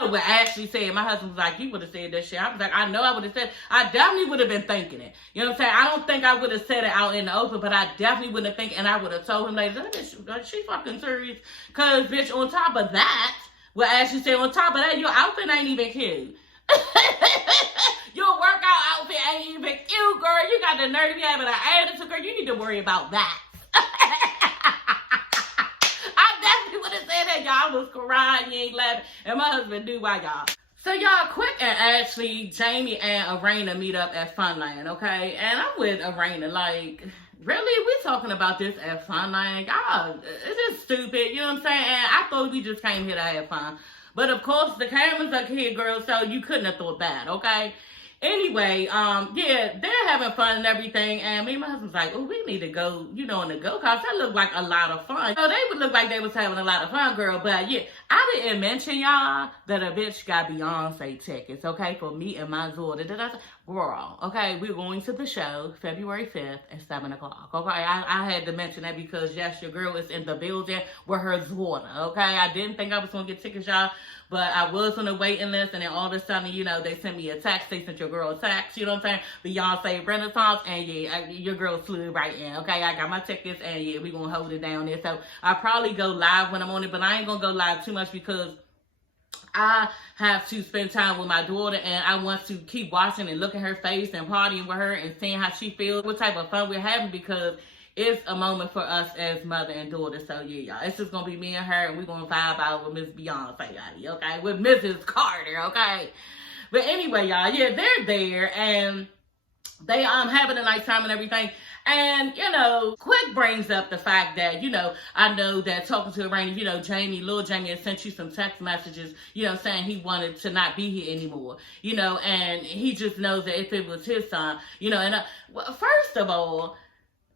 What Ashley said, my husband was like, you would have said that shit. I was like, I know I would have said, I definitely would have been thinking it. You know what I'm saying? I don't think I would have said it out in the open, but I definitely wouldn't have think, and I would have told him, like, bitch, she fucking serious. Cause, bitch, on top of that, what Ashley said, on top of that, your outfit ain't even cute. Your workout outfit ain't even cute, girl. You got the nerve, you having an attitude, girl. You need to worry about that. Would have said that, y'all was crying, you ain't laughing, and my husband knew why, y'all. So y'all, Quick and Ashley, Jamie and Arena meet up at Funland, okay? And I'm with Arena, like, really? We talking about this at Funland? Y'all, it's just stupid, you know what I'm saying? And I thought we just came here to have fun. But of course, the cameras are here, girl, so you couldn't have thought that, okay? Anyway, yeah, they're having fun and everything, and me and my husband's like, oh, we need to go, you know, in the go-karts. That looked like a lot of fun. So they would look like they was having a lot of fun, girl, but yeah, I didn't mention, y'all, that a bitch got Beyonce tickets, okay, for me and my daughter. Did I say, girl, okay, we're going to the show February 5th at 7 o'clock, okay? I had to mention that because, yes, your girl is in the building with her daughter, okay? I didn't think I was going to get tickets, y'all, but I was on the waiting list, and then all of a sudden, you know, they sent me a text. They sent your girl a text, you know what I'm saying? Beyonce Renaissance, and yeah, your girl slid right in, okay? I got my tickets, and yeah, we gonna hold it down there. So I'll probably go live when I'm on it, but I ain't gonna go live too much because I have to spend time with my daughter, and I want to keep watching and looking her face and partying with her and seeing how she feels, what type of fun we're having, because it's a moment for us as mother and daughter. So yeah, y'all, it's just gonna be me and her, and we're gonna vibe out with Miss Beyonce, okay? With Mrs. Carter, okay? But anyway, y'all, yeah, they're there, and they having a nice time and everything. And, you know, Quick brings up the fact that, you know, I know that talking to Rainy, you know, little Jamie had sent you some text messages, you know, saying he wanted to not be here anymore, you know, and he just knows that if it was his son, you know, and well, first of all,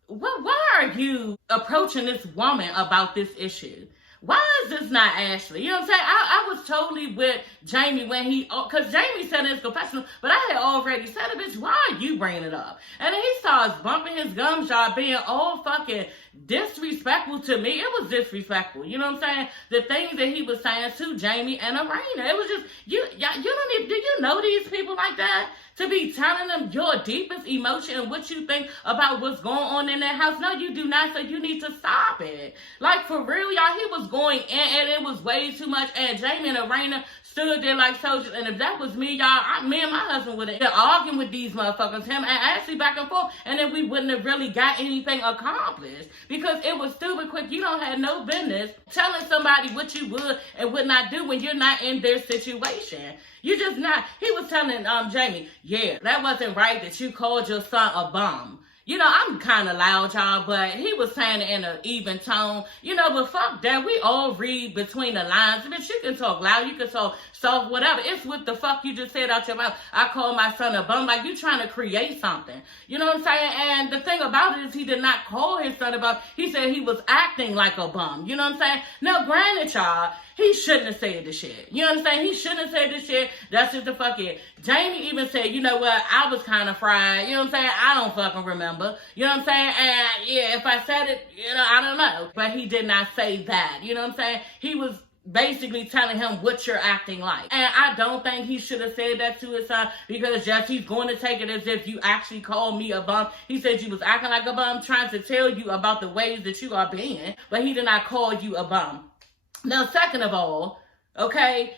why are you approaching this woman about this issue? Why is this not Ashley? You know what I'm saying? I was totally with Jamie when because Jamie said in his confessional, but I had already said it, bitch, why are you bringing it up? And then he starts bumping his gums, y'all, being all fucking disrespectful to me. It was disrespectful. You know what I'm saying? The things that he was saying to Jamie and Arena. It was just, you don't need, do you know these people like that? To be telling them your deepest emotion and what you think about what's going on in that house. No, you do not. So you need to stop it. Like, for real, y'all, he was going in and it was way too much. And Jamie and Arena stood there like soldiers. And if that was me, y'all, me and my husband would have been arguing with these motherfuckers, him and Ashley, back and forth. And then we wouldn't have really got anything accomplished. Because it was stupid. Quick, you don't have no business telling somebody what you would and would not do when you're not in their situation. You just not. He was telling Jamie, yeah, that wasn't right that you called your son a bum. You know, I'm kind of loud, y'all, but he was saying it in an even tone. You know, but fuck that. We all read between the lines. Bitch, you can talk loud, you can talk soft, whatever. It's what the fuck you just said out your mouth. I call my son a bum. Like, you trying to create something. You know what I'm saying? And the thing about it is he did not call his son a bum. He said he was acting like a bum. You know what I'm saying? Now, granted, y'all, he shouldn't have said the shit. You understand? He shouldn't have said the shit. That's just the fuck it. Jamie even said, you know what? I was kind of fried. You know what I'm saying? I don't fucking remember. You know what I'm saying? And yeah, if I said it, you know, I don't know. But he did not say that. You know what I'm saying? He was basically telling him what you're acting like. And I don't think he should have said that to his son, because yes, he's going to take it as if you actually called me a bum. He said you was acting like a bum, trying to tell you about the ways that you are being, but he did not call you a bum. Now, second of all, okay,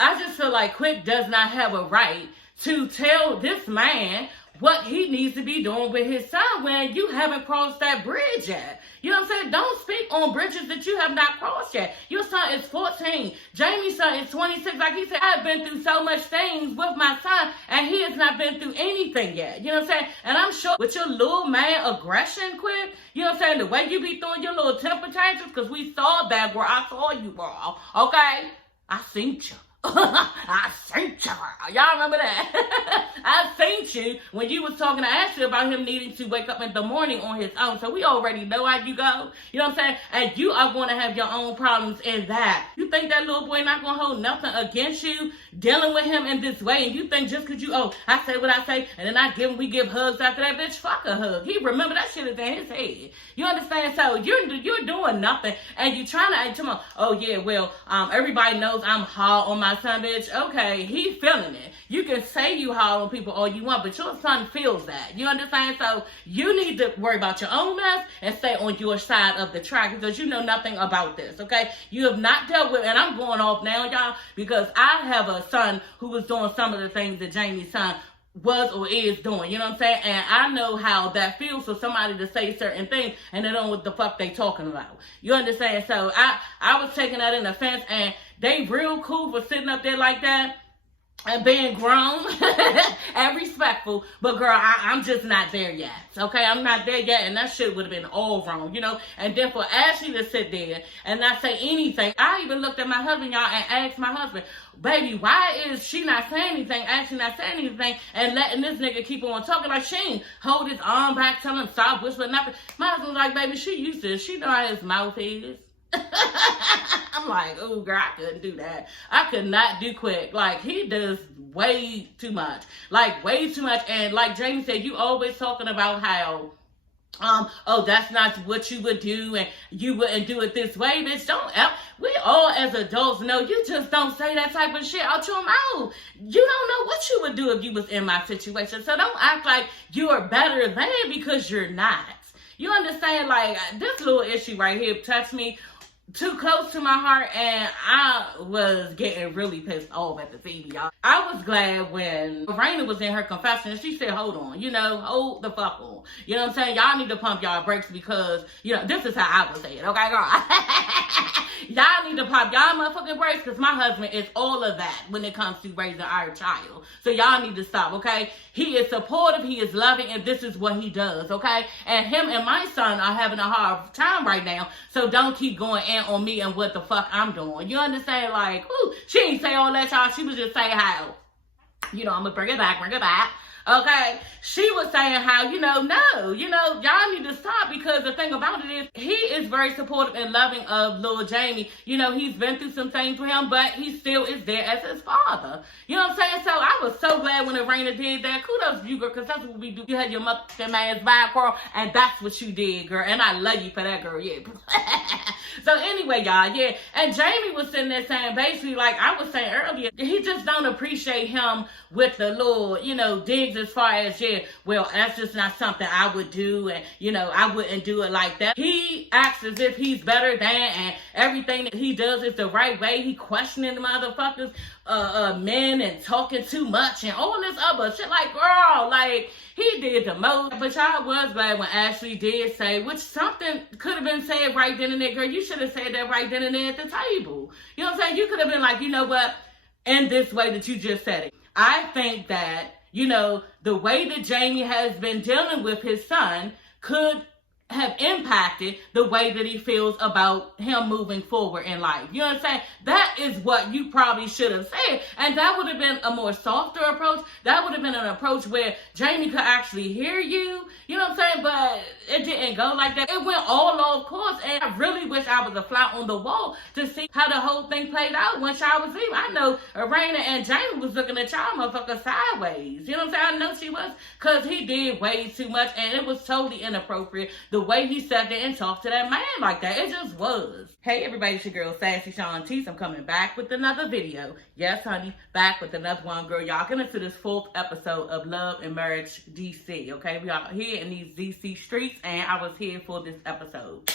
I just feel like Quick does not have a right to tell this man what he needs to be doing with his son when you haven't crossed that bridge yet. You know what I'm saying? Don't speak on bridges that you have not crossed yet. Your son is 14. Jamie's son is 26. Like he said, I've been through so much things with my son, and he has not been through anything yet. You know what I'm saying? And I'm sure with your little man aggression, Quick, you know what I'm saying? The way you be throwing your little temper tantrums, because we saw that, girl. I saw you, girl. Okay? I seen you. I seen you. Y'all remember that? I seen you when you was talking to Ashley about him needing to wake up in the morning on his own. So we already know how you go. You know what I'm saying? And you are going to have your own problems in that. You think that little boy not going to hold nothing against you dealing with him in this way? And you think just because you, I say what I say, and then we give hugs after that, bitch, fuck a hug. He remember that shit is in his head. You understand? So you're doing nothing, and you trying to tell him, oh yeah, well, everybody knows I'm hard on my my son, bitch, okay, he feeling it. You can say you hard on people all you want, but your son feels that. You understand? So you need to worry about your own mess and stay on your side of the track because you know nothing about this, okay? You have not dealt with, and I'm going off now, y'all, because I have a son who was doing some of the things that Jamie's son was or is doing, you know what I'm saying? And I know how that feels for somebody to say certain things and they don't know what the fuck they talking about. You understand? So I was taking that in offense, and they real cool for sitting up there like that and being grown and respectful, but girl, I'm just not there yet, okay? I'm not there yet, and that shit would have been all wrong, you know? And then for Ashley to sit there and not say anything, I even looked at my husband, y'all, and asked my husband, baby, why is she not saying anything, Ashley not saying anything, and letting this nigga keep on talking like she ain't hold his arm back, tell him stop, whisper, nothing. My husband's like, baby, she used to, she know how his mouth is. I'm like, oh girl, I couldn't do that. I could not do quick. Like, he does way too much. Like, way too much. And like Jamie said, you always talking about how oh, that's not what you would do, and you wouldn't do it this way, bitch. We all as adults know you just don't say that type of shit out your mouth. You don't know what you would do if you was in my situation. So don't act like you are better than, because you're not. You understand? Like, this little issue right here touched me too close to my heart, and I was getting really pissed off at the TV, y'all. I was glad when Raina was in her confession and she said, hold on, you know, hold the fuck on. You know what I'm saying? Y'all need to pump y'all brakes because, you know, this is how I was saying, okay, girl? Y'all need to pump y'all motherfucking brakes because my husband is all of that when it comes to raising our child. So y'all need to stop, okay? He is supportive, he is loving, and this is what he does, okay? And him and my son are having a hard time right now, so don't keep going in on me and what the fuck I'm doing. You understand? Like, ooh, she ain't say all that, y'all. She was just saying how, you know, I'm gonna bring it back. Okay, she was saying how, you know, no, you know, y'all need to stop, because the thing about it is he is very supportive and loving of little Jamie. You know, he's been through some things with him, but he still is there as his father. You know what I'm saying? So I was so glad when Raina did that. Kudos to you, girl, because that's what we do. You had your motherfucking man's vibe, girl, and that's what you did, girl. And I love you for that, girl, yeah. So anyway, y'all, yeah. And Jamie was sitting there saying, basically, like I was saying earlier, he just don't appreciate him with the little, you know, digs as far as, yeah, well, that's just not something I would do, and, you know, I wouldn't do it like that. He acts as if he's better than, and everything that he does is the right way. He questioning the motherfuckers, men, and talking too much, and all this other shit. Like, girl, like, he did the most. But y'all was glad when Ashley did say, which something could have been said right then and there, girl, you should have said that right then and there at the table. You know what I'm saying? You could have been like, you know what, in this way that you just said it. I think that, you know, the way that Jamie has been dealing with his son could have impacted the way that he feels about him moving forward in life. You know what I'm saying? That is what you probably should have said. And that would have been a more softer approach. That would have been an approach where Jamie could actually hear you. You know what I'm saying? But it didn't go like that. It went all off course. And I really wish I was a fly on the wall to see how the whole thing played out when y'all was leaving. I know Raina and Jamie was looking at y'all motherfuckers sideways. You know what I'm saying? I know she was. Because he did way too much. And it was totally inappropriate. The way he sat there and talked to that man like that. It just was. Hey everybody, it's your girl Sassy Shantice. I'm coming back with another video. Yes, honey, back with another one, girl. Y'all get into this 4th episode of Love and Marriage DC, okay? We are here in these DC streets, and I was here for this episode.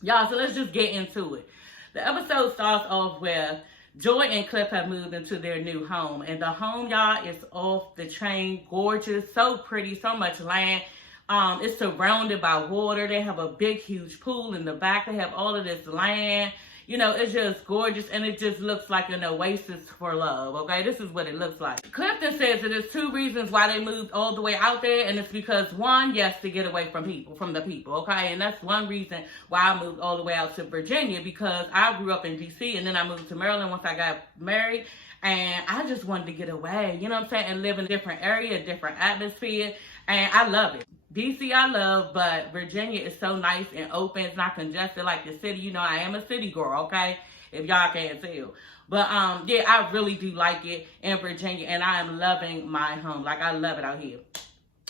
Y'all, so let's just get into it. The episode starts off with Joy and Cliff have moved into their new home, and the home, y'all, is off the chain, gorgeous, so pretty, so much land. It's surrounded by water. They have a big, huge pool in the back. They have all of this land. You know, it's just gorgeous, and it just looks like an oasis for love, okay? This is what it looks like. Clifton says that there's 2 reasons why they moved all the way out there, and it's because, one, yes, to get away from the people, okay? And that's one reason why I moved all the way out to Virginia, because I grew up in D.C., and then I moved to Maryland once I got married, and I just wanted to get away, you know what I'm saying, and live in a different area, a different atmosphere, and I love it. DC I love, but Virginia is so nice and open. It's not congested like the city. You know, I am a city girl, okay? If y'all can't tell. But, yeah, I really do like it in Virginia, and I am loving my home. Like, I love it out here.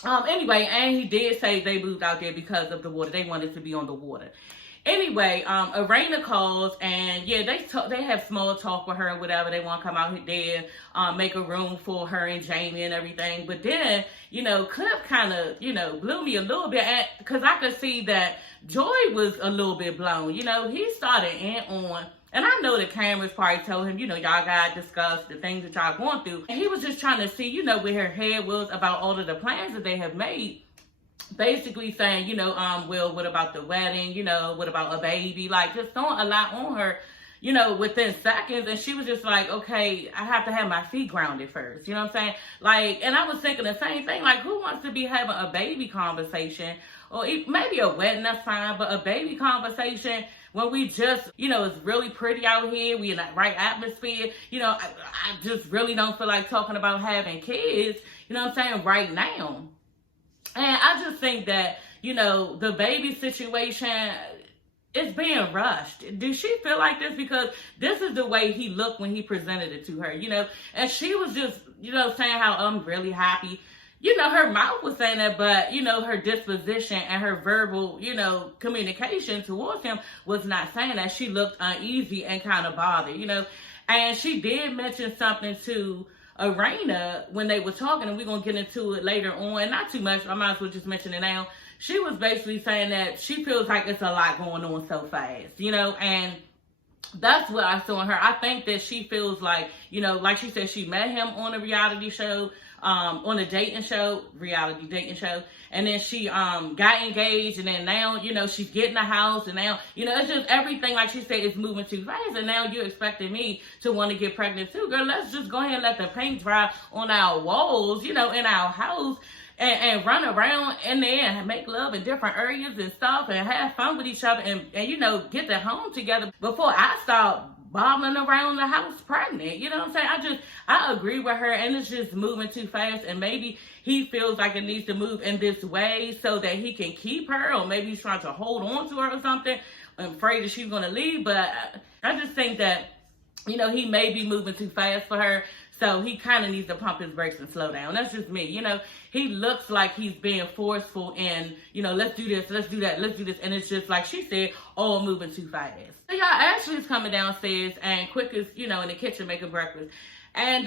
Anyway, and he did say they moved out there because of the water. They wanted to be on the water. Anyway, Arena calls, and yeah, they have small talk with her or whatever. They want to come out there, make a room for her and Jamie and everything. But then, Clip kind of, blew me a little bit, because I could see that Joy was a little bit blown. He started in on, and I know the cameras probably told him, y'all got to discuss the things that y'all going through. And he was just trying to see, where her head was about all of the plans that they have made. Basically saying, well, what about the wedding? What about a baby? Like, just throwing a lot on her, within seconds. And she was just like, okay, I have to have my feet grounded first. You know what I'm saying? Like, and I was thinking the same thing. Like, who wants to be having a baby conversation? Or maybe a wedding, that's fine. But a baby conversation when we just, it's really pretty out here. We in the right atmosphere. I just really don't feel like talking about having kids, you know what I'm saying, right now. And I just think that, the baby situation is being rushed. Do she feel like this? Because this is the way he looked when he presented it to her, and she was just, saying how I'm really happy. Her mouth was saying that, but, her disposition and her verbal, communication towards him was not saying that. She looked uneasy and kind of bothered, and she did mention something to Arena when they were talking, and we're going to get into it later on, and not too much, I might as well just mention it now. She was basically saying that she feels like it's a lot going on so fast, and that's what I saw in her. I think that she feels like, like she said, she met him on a reality show, on a reality dating show, and then she got engaged, and then now, she's getting a house, and now, it's just everything, like she said, is moving too fast, and now you're expecting me to want to get pregnant too. Girl, let's just go ahead and let the paint dry on our walls, in our house, and run around in there and make love in different areas and stuff, and have fun with each other, and get the home together before I start bobbling around the house pregnant. You know what I'm saying? I agree with her, and it's just moving too fast, and maybe he feels like it needs to move in this way so that he can keep her, or maybe he's trying to hold on to her or something. I'm afraid that she's going to leave, but I just think that, he may be moving too fast for her, so he kind of needs to pump his brakes and slow down. That's just me. He looks like he's being forceful and, let's do this, let's do that, let's do this. And it's just like she said, all moving too fast. So y'all, Ashley's coming downstairs, and Quick is, in the kitchen making breakfast. And,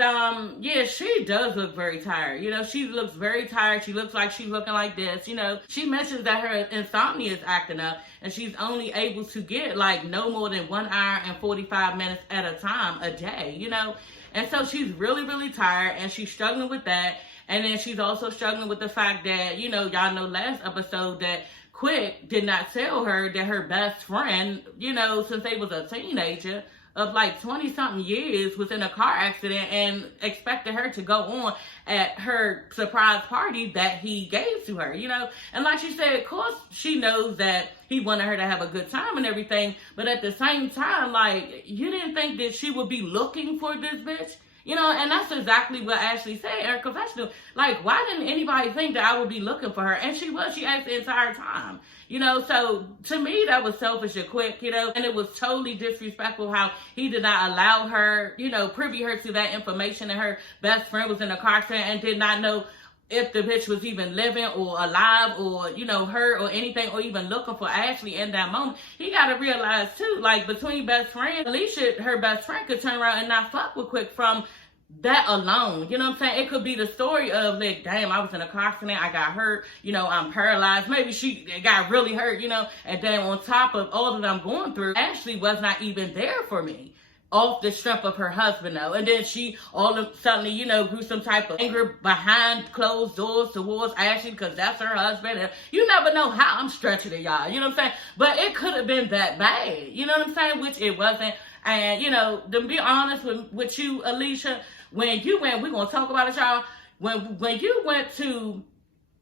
yeah, she does look very tired. She looks very tired. She looks like she's looking like this. She mentions that her insomnia is acting up, and she's only able to get, like, no more than 1 hour and 45 minutes at a time a day, And so she's really, really tired, and she's struggling with that. And then she's also struggling with the fact that, y'all know last episode that Quick did not tell her that her best friend, since they was a teenager of like 20-something years, was in a car accident, and expected her to go on at her surprise party that he gave to her, And like she said, of course, she knows that he wanted her to have a good time and everything. But at the same time, like, you didn't think that she would be looking for this bitch? And that's exactly what Ashley said in her confessional. Like, why didn't anybody think that I would be looking for her? And she was. She asked the entire time. So to me, that was selfish and Quick, and it was totally disrespectful how he did not allow her, privy her to that information, and her best friend was in a car accident and did not know if the bitch was even living or alive, or, hurt or anything, or even looking for Ashley in that moment. He got to realize too, like, between best friends, Alicia, her best friend, could turn around and not fuck with Quick from that alone. You know what I'm saying? It could be the story of, like, damn, I was in a car accident, I got hurt, I'm paralyzed. Maybe she got really hurt, and then on top of all that I'm going through, Ashley was not even there for me. Off the strength of her husband, though. And then she all of suddenly, grew some type of anger behind closed doors towards Ashley, because that's her husband. And you never know how I'm stretching it, y'all. You know what I'm saying? But it could have been that bad. You know what I'm saying? Which it wasn't. And, to be honest with you, Alicia, when you went, we're going to talk about it, y'all. When you went to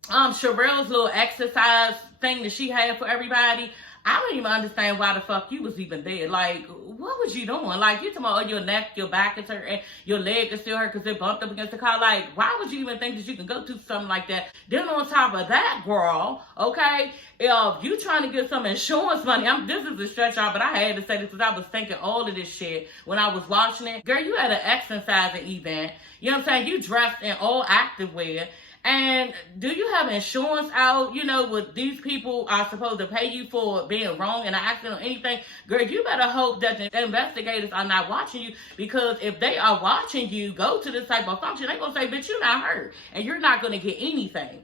Sherelle's little exercise thing that she had for everybody, I don't even understand why the fuck you was even there. Like, what was you doing? Like, you talking about, oh, your neck, your back is hurt, and your leg is still hurt because it bumped up against the car. Like, why would you even think that you can go to something like that? Then on top of that, girl, okay, if you trying to get some insurance money, this is a stretch out, but I had to say this because I was thinking all of this shit when I was watching it. Girl, you had an exercising event. You know what I'm saying? You dressed in all active wear. And do you have insurance out, what these people are supposed to pay you for being wrong in an accident or anything? Girl, you better hope that the investigators are not watching you, because if they are watching you go to this type of function, they're going to say, bitch, you're not hurt and you're not going to get anything.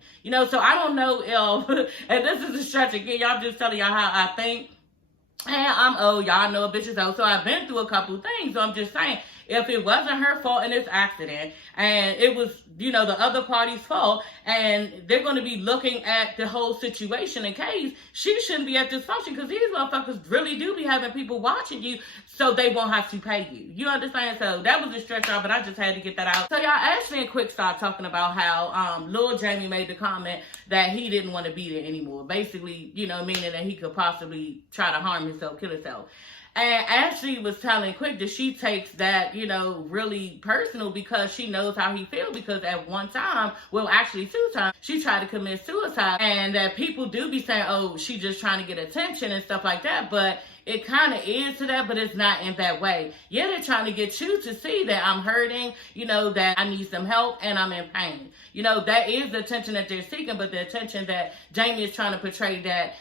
So I don't know if, and this is a stretch again, y'all, just telling y'all how I think. And I'm old, y'all know a bitch is old, so I've been through a couple things. So I'm just saying, if it wasn't her fault in this accident, and it was, the other party's fault, and they're going to be looking at the whole situation in case, she shouldn't be at this function, because these motherfuckers really do be having people watching you, so they won't have to pay you. You understand? So that was a stretch out, but I just had to get that out. So y'all, Ashley and Quick started talking about how Lil Jamie made the comment that he didn't want to be there anymore. Basically, meaning that he could possibly try to harm himself, kill himself. And Ashley was telling Quick that she takes that, really personal, because she knows how he feels, because at one time, well, actually 2 times, she tried to commit suicide. And that people do be saying, oh, she just trying to get attention and stuff like that. But it kind of is to that, but it's not in that way. Yeah, they're trying to get you to see that I'm hurting, that I need some help and I'm in pain. That is the attention that they're seeking, but the attention that Jamie is trying to portray that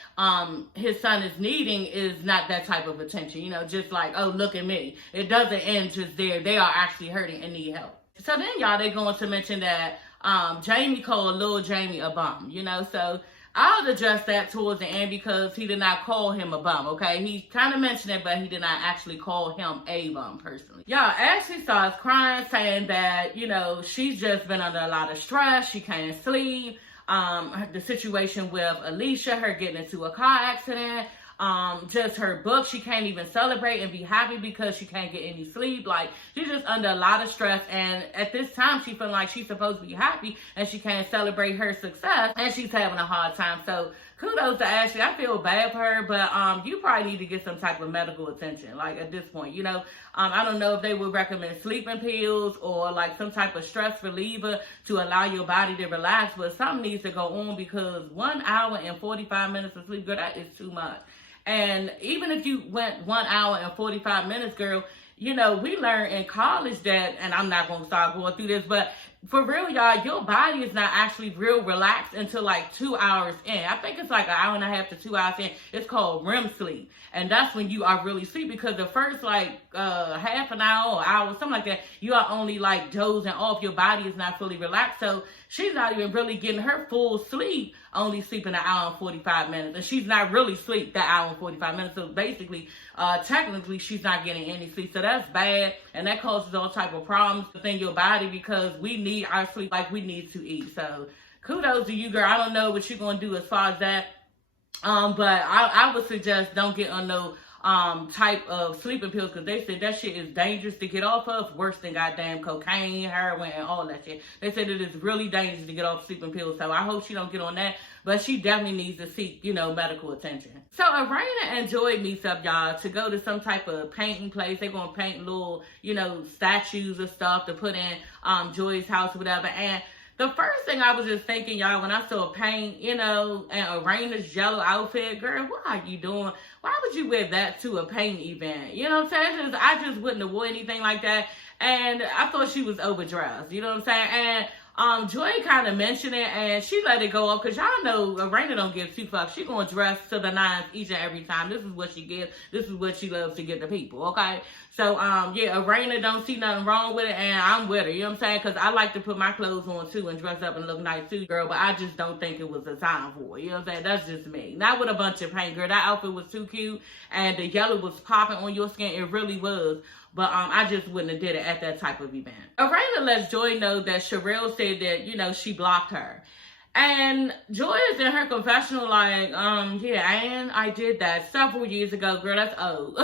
his son is needing is not that type of attention, just like, oh, look at me. It doesn't end just there. They are actually hurting and need help. So then, y'all, they're going to mention that Jamie called Lil Jamie a bum, so I'll address that towards the end, because he did not call him a bum, okay? He kind of mentioned it, but he did not actually call him a bum personally. Y'all, Ashley starts crying, saying that, she's just been under a lot of stress. She can't sleep. The situation with Alicia, her getting into a car accident. Just her book, she can't even celebrate and be happy because she can't get any sleep. Like, she's just under a lot of stress, and at this time she feeling like she's supposed to be happy and she can't celebrate her success, and she's having a hard time. So kudos to Ashley. I feel bad for her, but you probably need to get some type of medical attention, like, at this point. I don't know if they would recommend sleeping pills or like some type of stress reliever to allow your body to relax, but something needs to go on, because 1 hour and 45 minutes of sleep, girl, that is too much. And even if you went 1 hour and 45 minutes, girl, we learned in college that, and I'm not going to start going through this, but for real, y'all, your body is not actually real relaxed until like 2 hours in. I think it's like 1.5 hours to 2 hours in. It's called REM sleep. And that's when you are really asleep, because the first like half an hour or hour, something like that, you are only like dozing off. Your body is not fully relaxed. So she's not even really getting her full sleep, only sleeping 1 hour and 45 minutes. And she's not really asleep that 1 hour and 45 minutes. So basically, technically, she's not getting any sleep. So that's bad. And that causes all type of problems within your body, because we need our sleep like we need to eat. So kudos to you, girl. I don't know what you're going to do as far as that. But I would suggest don't get on no type of sleeping pills, because they said that shit is dangerous to get off of, worse than goddamn cocaine, heroin, and all that shit. They said it is really dangerous to get off sleeping pills, so I hope she don't get on that, but she definitely needs to seek, medical attention. So Arena and Joy meets up, y'all, to go to some type of painting place. They're going to paint little, statues and stuff to put in Joy's house or whatever, and the first thing I was just thinking, y'all, when I saw paint, and Arena's yellow outfit, girl, what are you doing? Why would you wear that to a paint event? You know what I'm saying? I just wouldn't avoid anything like that. And I thought she was overdressed. You know what I'm saying? And Joy kind of mentioned it, and she let it go up, because y'all know Arena don't give 2 fucks. She gonna dress to the nines each and every time. This is what she gives. This is what she loves to give to people, okay? So, yeah, Arena don't see nothing wrong with it, and I'm with her, you know what I'm saying? Because I like to put my clothes on, too, and dress up and look nice, too, girl, but I just don't think it was the time for it, you know what I'm saying? That's just me. Not with a bunch of paint, girl. That outfit was too cute, and the yellow was popping on your skin. It really was. But I just wouldn't have did it at that type of event. Arena lets Joy know that Sherelle said that, she blocked her. And Joy is in her confessional like, yeah, and I did that several years ago. Girl, that's old.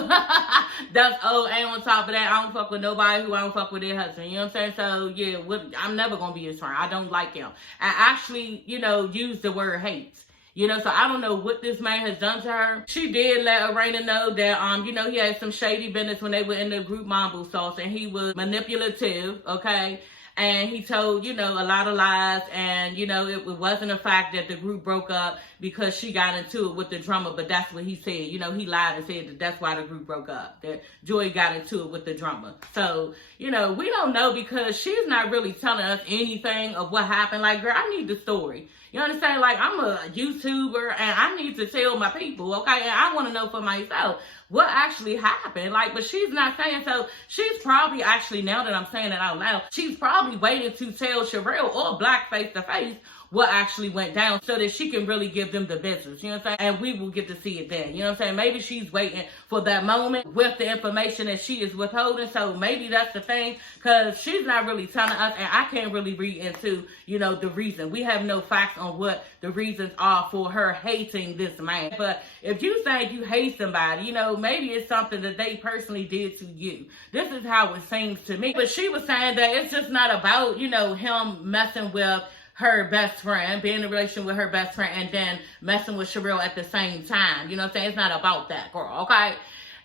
That's old. And on top of that, I don't fuck with nobody who I don't fuck with their husband. You know what I'm saying? So, yeah, I'm never going to be his friend. I don't like him. I actually, use the word hate. So I don't know what this man has done to her. She did let Arena know that, he had some shady business when they were in the group Mambo sauce, and he was manipulative, okay? and he told, you know, a lot of lies, and, you know, it wasn't a fact that the group broke up because she got into it with the drummer, but that's what he said. You know, he lied and said that that's why the group broke up, that Joy got into it with the drummer. So, you know, we don't know because she's not really telling us anything of what happened. Like, girl, I need the story. You understand? Like, I'm a YouTuber, and I need to tell my people, okay? And I want to know for myself what actually happened. Like, but she's not saying. So she's probably actually, now that I'm saying it out loud, she's probably waiting to tell Sherelle or Black face to face what actually went down so that she can really give them the business, you know what I'm saying? And we will get to see it then, you know what I'm saying? Maybe she's waiting for that moment with the information that she is withholding. So maybe that's the thing, because she's not really telling us, and I can't really read into, you know, the reason. We have no facts on what the reasons are for her hating this man. But if you think you hate somebody, you know, maybe it's something that they personally did to you. This is how it seems to me. But she was saying that it's just not about, you know, him messing with her best friend, being in a relationship with her best friend, and then messing with Sherelle at the same time. You know what I'm saying? It's not about that, girl, okay?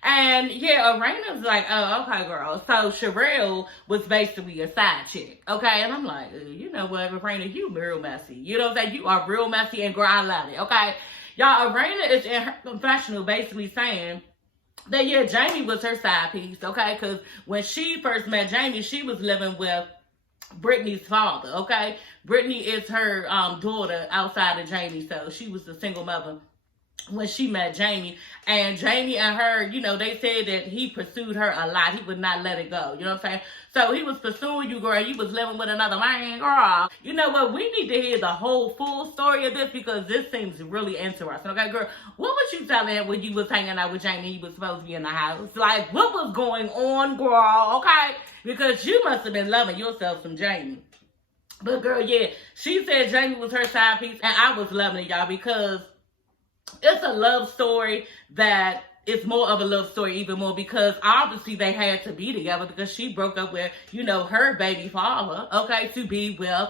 And yeah, Arena's like, oh, okay, girl. So Sherelle was basically a side chick, okay? And I'm like, you know what, Arena, you real messy. You know what I'm saying? You are real messy, and girl, I love it, okay? Y'all, Arena is in her confessional basically saying that, yeah, Jamie was her side piece, okay? Because when she first met Jamie, she was living with Brittany's father, okay? Brittany is her daughter outside of Jamie, so she was the single mother when she met Jamie. And Jamie and her, you know, they said that he pursued her a lot. He would not let it go, you know what I'm saying? So he was pursuing you, girl. You was living with another man, girl. You know what? We need to hear the whole full story of this, because this seems really interesting, okay, girl? What was you telling him when you was hanging out with Jamie? You was supposed to be in the house. Like, what was going on, girl, okay? Because you must have been loving yourself some Jamie. But girl, yeah, she said Jamie was her side piece, and I was loving it, y'all, because it's a love story that it's more of a love story even more, because obviously they had to be together, because she broke up with, you know, her baby father, okay, to be with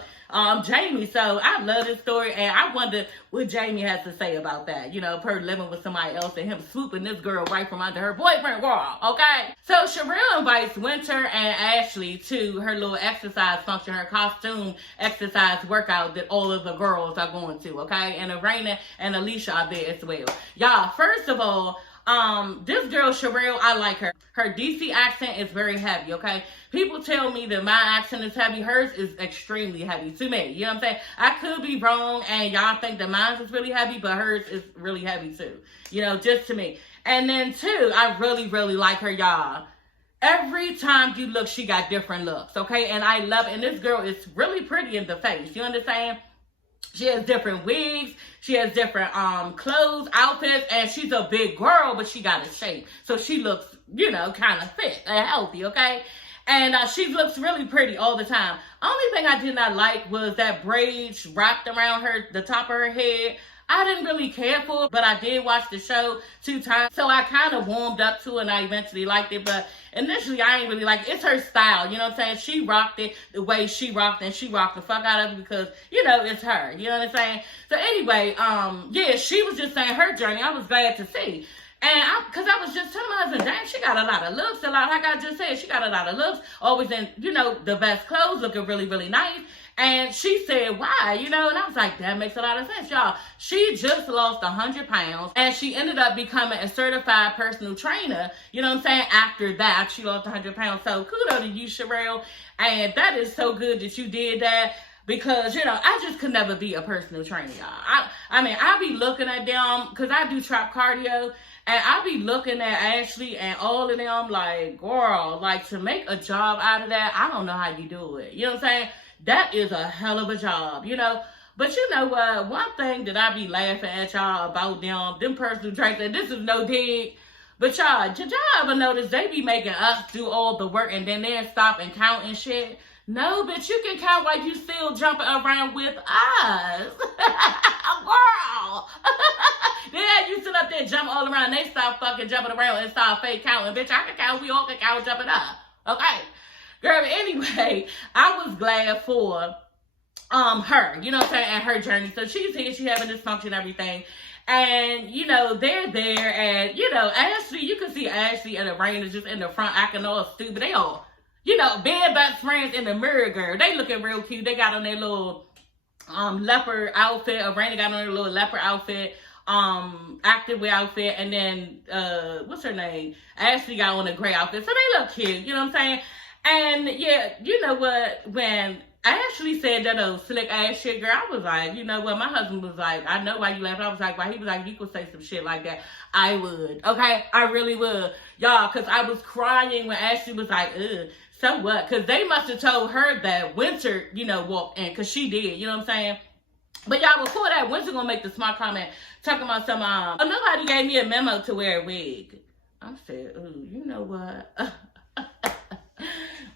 Jamie. So I love this story, and I wonder what Jamie has to say about that, you know, her living with somebody else and him swooping this girl right from under her boyfriend, girl, okay? So Sherelle invites Winter and Ashley to her little exercise function, her costume exercise workout that all of the girls are going to, okay? And Arena and Alicia are there as well. Y'all, first of all, this girl, Sherelle, I like her. Her DC accent is very heavy, okay? People tell me that my accent is heavy. Hers is extremely heavy to me. You know what I'm saying? I could be wrong, and y'all think that mine is really heavy, but hers is really heavy too. You know, just to me. And then two, I really, really like her, y'all. Every time you look, she got different looks, okay? And I love it. And this girl is really pretty in the face. You understand? She has different wigs. She has different clothes, outfits, and she's a big girl, but she got a shape. So she looks, you know, kind of fit and healthy, okay? And she looks really pretty all the time. Only thing I did not like was that braid wrapped around the top of her head. I didn't really care for it, but I did watch the show 2 times. So I kind of warmed up to it, and I eventually liked it. But initially, I ain't really like it. It's her style, you know what I'm saying? She rocked it the way she rocked it, and she rocked the fuck out of it because, you know, it's her. You know what I'm saying? So anyway, yeah, she was just saying her journey. I was glad to see. And because I was just telling my husband, dang, she got a lot of looks. Like I just said, she got a lot of looks. Always in, you know, the best clothes, looking really, really nice. And she said, why? You know, and I was like, that makes a lot of sense, y'all. She just lost 100 pounds, and she ended up becoming a certified personal trainer, you know what I'm saying, after that. She lost 100 pounds. So kudos to you, Sherelle. And that is so good that you did that. Because, you know, I just could never be a personal trainer, y'all. I mean, I be looking at them, because I do trap cardio, and I be looking at Ashley and all of them like, girl, like, to make a job out of that, I don't know how you do it. You know what I'm saying? That is a hell of a job, you know. But you know what? One thing that I be laughing at y'all about them personal trainers, and this is no dig, but y'all, did y'all ever notice they be making us do all the work and then they'll stop and count and shit? No, bitch, you can count while you still jumping around with us. Girl. Yeah, you sit up there, jump all around, they stop fucking jumping around and start fake counting. Bitch, I can count, we all can count jumping up. Okay? Girl, but anyway, I was glad for her, you know what I'm saying, and her journey. So she's here, she having this function and everything. And, you know, they're there, and, you know, Ashley, you can see Ashley and Arena just in the front acting all stupid. They all, you know, being best friends in the mirror, girl. They looking real cute. They got on their little leopard outfit. Raina got on her little leopard outfit, activewear outfit, and then what's her name? Ashley got on a gray outfit. So they look cute, you know what I'm saying? And yeah, you know what? When Ashley said that slick ass shit, girl, I was like, you know what? My husband was like, I know why you laughed. I was like, why? He was like, you could say some shit like that. I would, okay? I really would, y'all, because I was crying when Ashley was like, ugh. So what? Because they must have told her that Winter, you know, walked in. Because she did. You know what I'm saying? But y'all, before that, Winter going to make the smart comment talking about some, nobody gave me a memo to wear a wig. I said, ooh, you know what?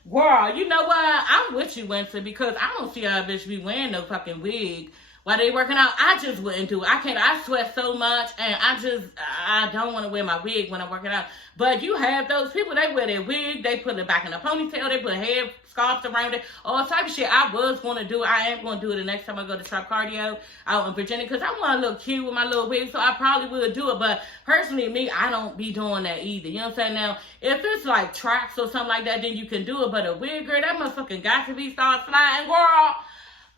Girl, you know what? I'm with you, Winter, because I don't see how a bitch be wearing no fucking wig while they working out. I just wouldn't do it. I sweat so much, and I don't want to wear my wig when I'm working out. But you have those people, they wear their wig, they put it back in a ponytail, they put hair scarves around it, all type of shit. I was going to do it. I am going to do it the next time I go to Trap Cardio out in Virginia, because I want to look cute with my little wig, so I probably would do it. But personally, me, I don't be doing that either. You know what I'm saying? Now, if it's like tracks or something like that, then you can do it. But a wig, girl, that motherfucking got to be start flying, girl.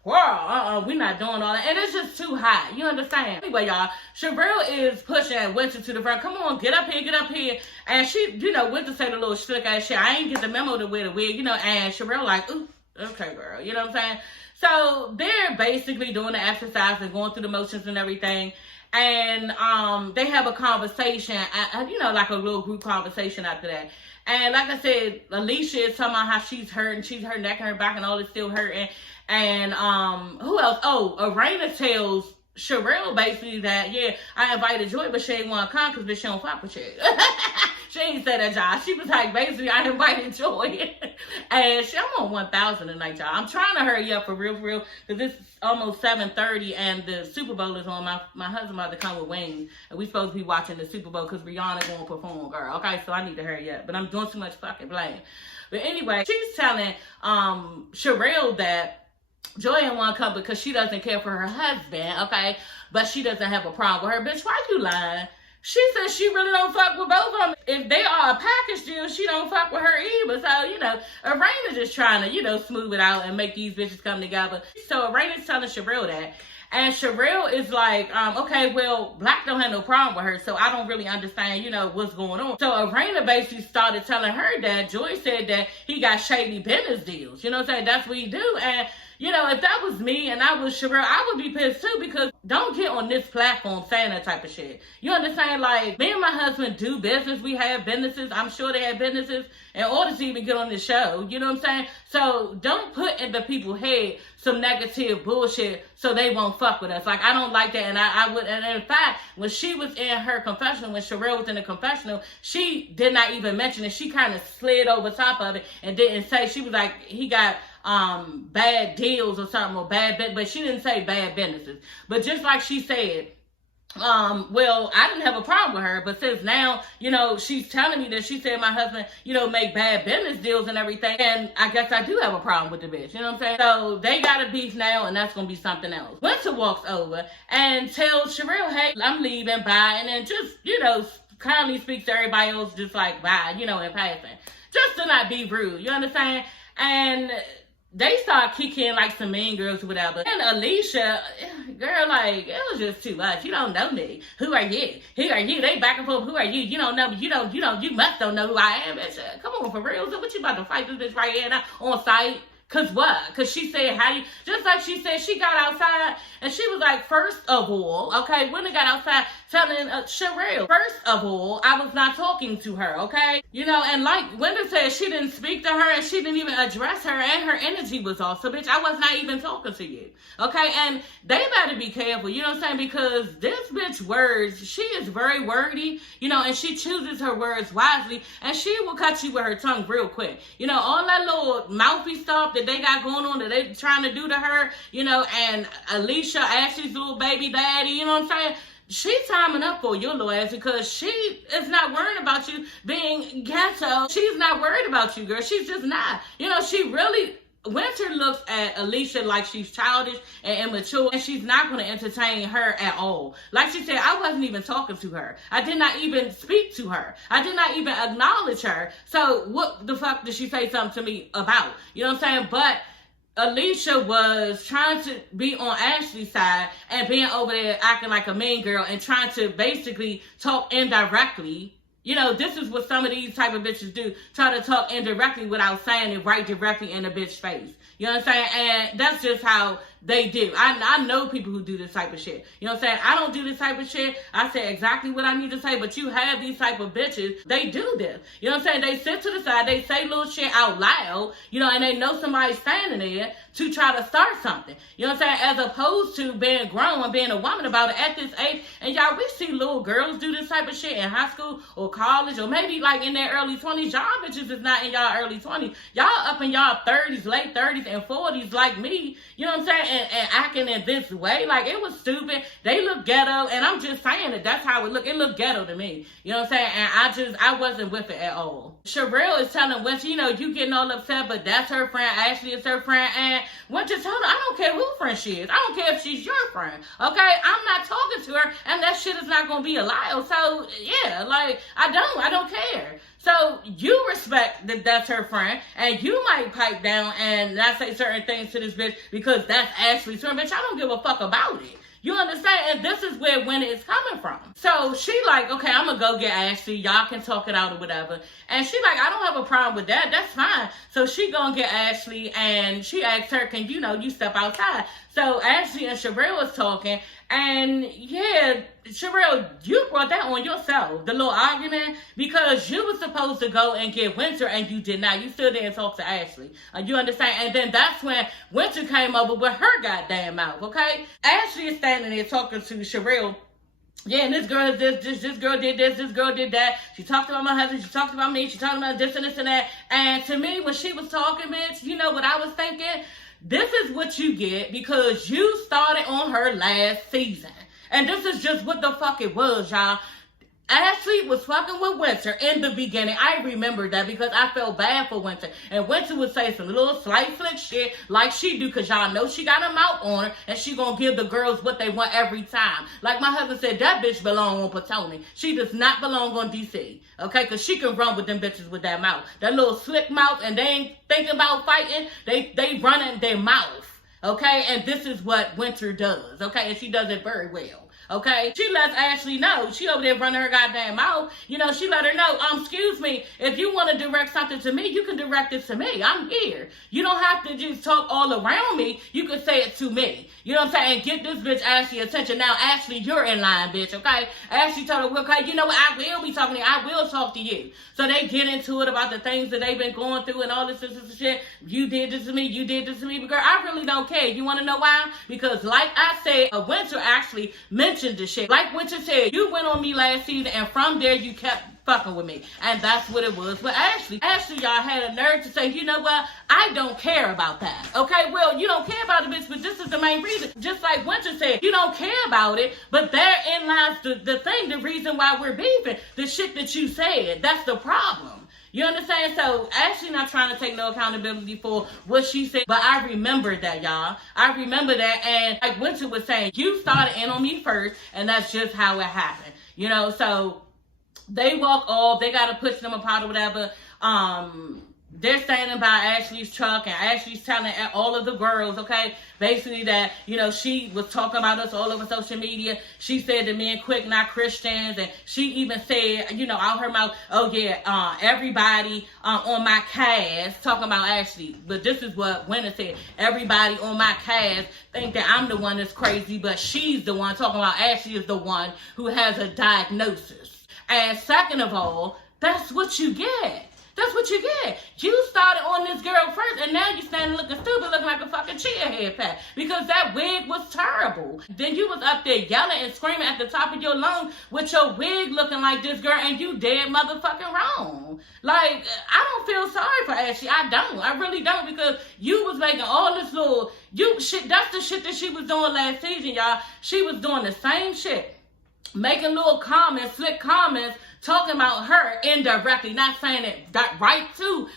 Girl, we not doing all that. And it's just too hot. You understand? Anyway, y'all, Sherelle is pushing Winter to the front. Come on, get up here, get up here. And she, you know, Winter said a little slick ass shit. I ain't get the memo to wear the wig, you know, and Sherelle like, ooh, okay, girl. You know what I'm saying? So they're basically doing the exercise and going through the motions and everything. And they have a conversation, you know, like a little group conversation after that. And like I said, Alicia is talking about how she's hurting. Her neck and her back and all is still hurting. And who else? Oh, Raina tells Sherelle basically that, yeah, I invited Joy, but she ain't want to come because bitch, she don't fuck with you. She ain't said that, y'all. She was like, basically, I invited Joy. And I'm on 1,000 tonight, y'all. I'm trying to hurry up for real, because it's almost 7:30 and the Super Bowl is on. My husband about to come with wings. And we supposed to be watching the Super Bowl because Rihanna going to perform, girl. Okay, so I need to hurry up. But I'm doing too much fucking blaming. But anyway, she's telling Sherelle that Joy didn't want to come because she doesn't care for her husband, okay? But she doesn't have a problem with her. Bitch, why you lying? She said she really don't fuck with both of them. If they are a package deal, she don't fuck with her either. So, you know, Araina's just trying to, you know, smooth it out and make these bitches come together. So Araina's telling Sherelle that. And Sherelle is like, okay, well, Black don't have no problem with her, so I don't really understand, you know, what's going on. So Araina basically started telling her that Joy said that he got shady business deals. You know what I'm saying? That's what he do. And you know, if that was me and I was Sherelle, I would be pissed too, because don't get on this platform saying that type of shit. You understand? Like, me and my husband do business. We have businesses. I'm sure they have businesses in order to even get on this show. You know what I'm saying? So don't put in the people's head some negative bullshit so they won't fuck with us. Like, I don't like that. And I would, and in fact, when she was in her confessional, when Sherelle was in the confessional, she did not even mention it. She kind of slid over top of it and didn't say. She was like, he got bad deals or something, or but she didn't say bad businesses. But just like she said, well, I didn't have a problem with her, but since now, you know, she's telling me that she said my husband, you know, make bad business deals and everything, and I guess I do have a problem with the bitch, you know what I'm saying? So they got a beef now, and that's gonna be something else. Winter walks over and tells Sherelle, hey, I'm leaving, bye, and then just, you know, kindly speaks to everybody else just like bye, you know, in passing, just to not be rude, you understand? And they start kicking like some mean girls or whatever. And Alicia, girl, like, it was just too much. You don't know me. Who are you? Who are you? They back and forth. Who are you? You don't know me. You must don't know who I am. Bitch. Come on, for real. So what you about to fight this bitch right here now on site? Cause what? Cause she said, how you, just like she said, she got outside and she was like, first of all, okay, when they got outside telling Sherelle, first of all, I was not talking to her, okay? You know, and like Wenda said, she didn't speak to her and she didn't even address her and her energy was off. So bitch, I was not even talking to you, okay? And they better be careful, you know what I'm saying? Because this bitch words, she is very wordy, you know, and she chooses her words wisely and she will cut you with her tongue real quick. You know, all that little mouthy stuff that they got going on that they trying to do to her, you know, and Alicia, Ashley's little baby daddy, you know what I'm saying? She's timing up for your little ass because she is not worried about you being ghetto. She's not worried about you, girl. She's just not. You know, she really, Winter look looks at Alicia like she's childish and immature, and she's not going to entertain her at all. Like she said, I wasn't even talking to her. I did not even speak to her. I did not even acknowledge her. So what the fuck did she say something to me about? You know what I'm saying? But Alicia was trying to be on Ashley's side and being over there acting like a mean girl and trying to basically talk indirectly. You know, this is what some of these type of bitches do. Try to talk indirectly without saying it right directly in the bitch's face. You know what I'm saying? And that's just how they do. I know people who do this type of shit. You know what I'm saying? I don't do this type of shit. I say exactly what I need to say, but you have these type of bitches. They do this. You know what I'm saying? They sit to the side. They say little shit out loud, you know, and they know somebody's standing there to try to start something. You know what I'm saying? As opposed to being grown and being a woman about it at this age. And y'all, we see little girls do this type of shit in high school or college or maybe like in their early 20s. Y'all bitches is not in y'all early 20s. Y'all up in y'all 30s, late 30s and 40s like me. You know what I'm saying? And acting in this way. Like, it was stupid. They look ghetto. And I'm just saying that that's how it looked. It looked ghetto to me. You know what I'm saying? And I wasn't with it at all. Sherelle is telling Winter, you know, you getting all upset, but that's her friend. Ashley is her friend. And Winter told her, I don't care who friend she is. I don't care if she's your friend. Okay? I'm not talking to her. And that shit is not going to be allowed. So, yeah, like, I don't care. So you respect that that's her friend, and you might pipe down and not say certain things to this bitch because that's Ashley's friend. Bitch, I don't give a fuck about it. You understand? And this is where Winter is coming from. So she like, okay, I'm gonna go get Ashley. Y'all can talk it out or whatever. And she like, I don't have a problem with that. That's fine. So she gonna get Ashley, and she asks her, can you step outside? So Ashley and Sherelle was talking, and yeah, Sherelle, you brought that on yourself, the little argument, because you were supposed to go and get Winter, and you did not. You still didn't talk to Ashley. You understand? And then that's when Winter came over with her goddamn mouth, okay? Ashley is standing there talking to Sherelle. Yeah, and this girl is this girl did this girl did that. She talked about my husband, she talked about me, she talked about this and this and that. And to me, when she was talking, bitch, you know what I was thinking? This is what you get because you started on her last season. And this is just what the fuck it was, y'all. Ashley was fucking with Winter in the beginning. I remember that because I felt bad for Winter. And Winter would say some little slight flick shit like she do because y'all know she got a mouth on her and she gonna give the girls what they want every time. Like my husband said, that bitch belong on Potomac. She does not belong on DC. Okay? Because she can run with them bitches with that mouth. That little slick mouth, and they ain't thinking about fighting. They running their mouth. Okay? And this is what Winter does. Okay? And she does it very well. Okay, she lets Ashley know. She over there running her goddamn mouth. You know, she let her know, excuse me, if you want to direct something to me, you can direct it to me. I'm here. You don't have to just talk all around me. You can say it to me. You know what I'm saying? Get this bitch Ashley attention. Now, Ashley, you're in line, bitch, okay? Ashley told her, okay, you know what? I will be talking to you. I will talk to you. So they get into it about the things that they've been going through and all this shit. You did this to me. You did this to me. But girl, I really don't care. You want to know why? Because like I said, Winter actually mentioned the shit. Like Winter said, you went on me last season, and from there you kept fucking with me. And that's what it was. But Ashley, y'all had a nerve to say, you know what? I don't care about that. Okay, well, you don't care about the bitch, but this is the main reason. Just like Winter said, you don't care about it, but therein lies the reason why we're beefing. The shit that you said. That's the problem. You understand? So Ashley not trying to take no accountability for what she said, but I remember that, y'all. I remember that, and like Winter was saying, you started in on me first, and that's just how it happened. You know, so they walk off, they gotta push them apart or whatever. They're standing by Ashley's truck, and Ashley's telling all of the girls, okay, basically that, you know, she was talking about us all over social media. She said that me and Quick not Christians, and she even said, you know, out her mouth, oh yeah, everybody on my cast, talking about Ashley. But this is what Winter said, everybody on my cast think that I'm the one that's crazy, but she's the one, talking about Ashley is the one who has a diagnosis. And second of all, that's what you get. That's what you get. You started on this girl first, and now you standing looking stupid, looking like a fucking chia head pat, because that wig was terrible. Then you was up there yelling and screaming at the top of your lungs with your wig looking like this girl, and you dead motherfucking wrong. Like, I don't feel sorry for Ashley. I don't. I really don't, because you was making all this little shit. That's the shit that she was doing last season, y'all. She was doing the same shit, making little comments, slick comments, talking about her indirectly, not saying it right to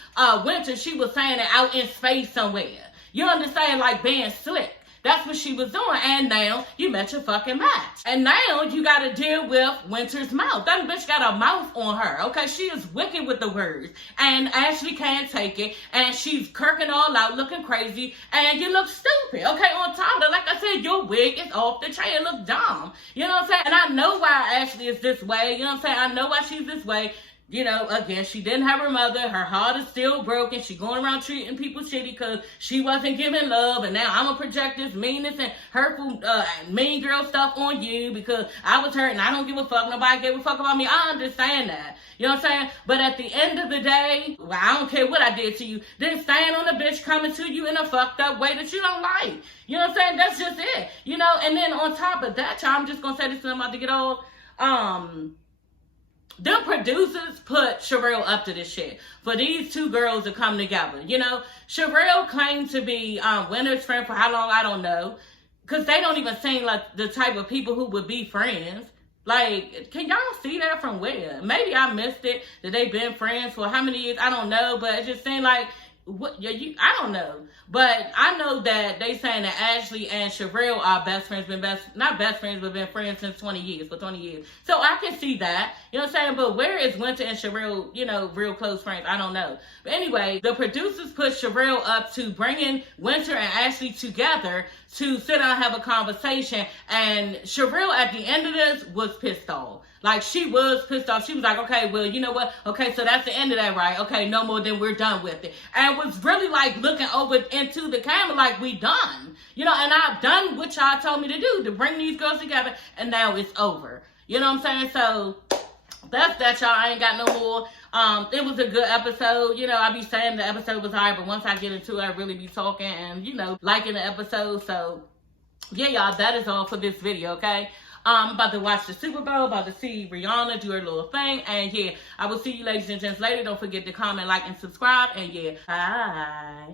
Winter. She was saying it out in space somewhere. You understand? Like being slick. That's what she was doing. And now you met your fucking match. And now you got to deal with Winter's mouth. That bitch got a mouth on her. Okay, she is wicked with the words. And Ashley can't take it. And she's kirking all out, looking crazy. And you look stupid. Okay, on top of that, like I said, your wig is off the chain. It look dumb. You know what I'm saying? And I know why Ashley is this way. You know what I'm saying? I know why she's this way. You know, again, she didn't have her mother. Her heart is still broken. She going around treating people shitty because she wasn't giving love. And now I'm going to project this meanness and hurtful, mean girl stuff on you because I was hurt and I don't give a fuck. Nobody gave a fuck about me. I understand that. You know what I'm saying? But at the end of the day, well, I don't care what I did to you. Then stand on the bitch coming to you in a fucked up way that you don't like. You know what I'm saying? That's just it. You know, and then on top of that, y'all, I'm just going to say this and I'm about to get off. The producers put Sherelle up to this shit for these two girls to come together. You know, Sherelle claimed to be Winter's friend for how long, I don't know. Because they don't even seem like the type of people who would be friends. Like, can y'all see that from where? Maybe I missed it, that they've been friends for how many years, I don't know. But it just seemed like, I don't know. But I know that they saying that Ashley and Sherelle are best friends, not best friends, but been friends since 20 years, for 20 years. So I can see that, you know what I'm saying? But where is Winter and Sherelle, you know, real close friends? I don't know. But anyway, the producers put Sherelle up to bringing Winter and Ashley together to sit down and have a conversation. And Sherelle, at the end of this, was pissed off. Like, she was pissed off. She was like, okay, well, you know what? Okay, so that's the end of that, right? Okay, no more, then we're done with it. And was really, like, looking over into the camera like, we done. You know, and I've done what y'all told me to do, to bring these girls together, and now it's over. You know what I'm saying? So, that's that, y'all. I ain't got no more. It was a good episode. You know, I be saying the episode was alright, but once I get into it, I really be talking and, you know, liking the episode. So, yeah, y'all, that is all for this video, okay? I'm about to watch the Super Bowl, about to see Rihanna do her little thing. And yeah, I will see you ladies and gents later. Don't forget to comment, like, and subscribe. And yeah, bye.